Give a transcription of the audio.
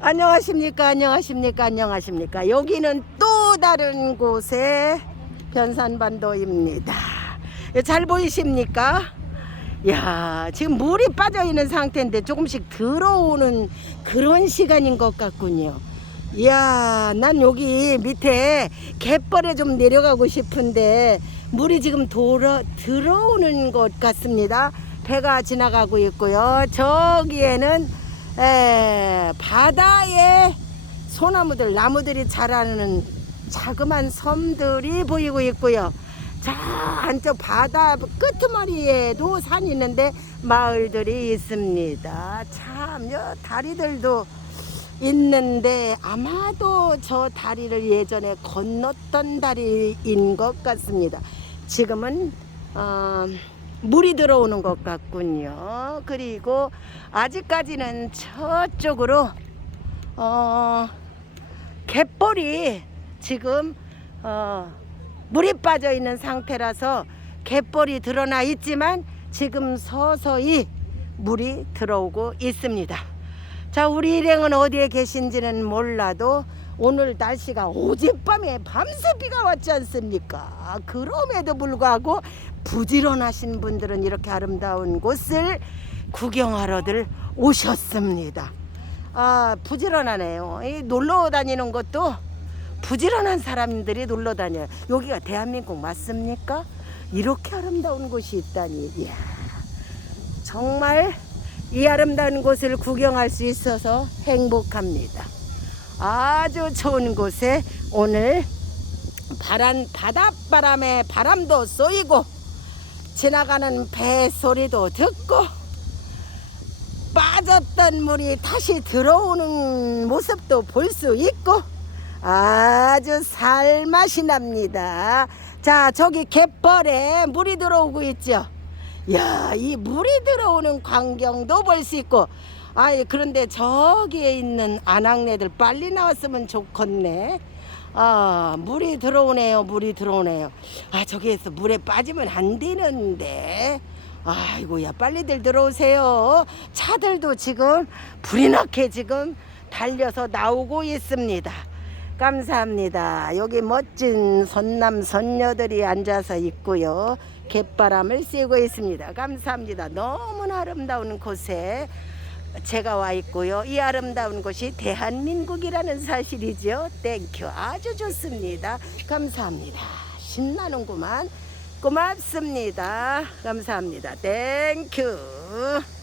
안녕하십니까 안녕하십니까 안녕하십니까. 여기는 또 다른 곳의 변산반도입니다. 잘 보이십니까? 야 지금 물이 빠져 있는 상태인데 조금씩 들어오는 그런 시간인 것 같군요. 이야 난 여기 밑에 갯벌에 좀 내려가고 싶은데 물이 지금 돌아, 들어오는 것 같습니다. 배가 지나가고 있고요. 저기에는 에, 바다에 소나무들 나무들이 자라는 자그만 섬들이 보이고 있고요 저 안쪽 바다 끄트머리에도 산이 있는데 마을들이 있습니다 참여 다리들도 있는데 아마도 저 다리를 예전에 건넜던 다리인 것 같습니다. 지금은 어, 물이 들어오는 것 같군요. 그리고 아직까지는 저쪽으로 어, 갯벌이 지금 어, 물이 빠져 있는 상태라서 갯벌이 드러나 있지만 지금 서서히 물이 들어오고 있습니다. 자, 우리 일행은 어디에 계신지는 몰라도 오늘 날씨가 어젯밤에 밤새 비가 왔지 않습니까? 그럼에도 불구하고 부지런하신 분들은 이렇게 아름다운 곳을 구경하러들 오셨습니다. 아, 부지런하네요. 이 놀러 다니는 것도 부지런한 사람들이 놀러 다녀요. 여기가 대한민국 맞습니까? 이렇게 아름다운 곳이 있다니. 이야, 정말 이 아름다운 곳을 구경할 수 있어서 행복합니다. 아주 좋은 곳에 오늘 바람, 바닷바람에 바람도 쏘이고 지나가는 배 소리도 듣고 빠졌던 물이 다시 들어오는 모습도 볼 수 있고 아주 살맛이 납니다. 자, 저기 갯벌에 물이 들어오고 있죠. 야, 이 물이 들어오는 광경도 볼 수 있고, 아이, 그런데 저기에 있는 아낙네들 빨리 나왔으면 좋겠네. 아, 물이 들어오네요, 물이 들어오네요. 아, 저기에서 물에 빠지면 안 되는데. 아이고야, 빨리들 들어오세요. 차들도 지금 불이 나게 지금 달려서 나오고 있습니다. 감사합니다. 여기 멋진 선남 선녀들이 앉아서 있고요. 갯바람을 쐬고 있습니다. 감사합니다. 너무나 아름다운 곳에 제가 와 있고요. 이 아름다운 곳이 대한민국이라는 사실이죠. 땡큐. 아주 좋습니다. 감사합니다. 신나는구만. 고맙습니다. 감사합니다. 땡큐.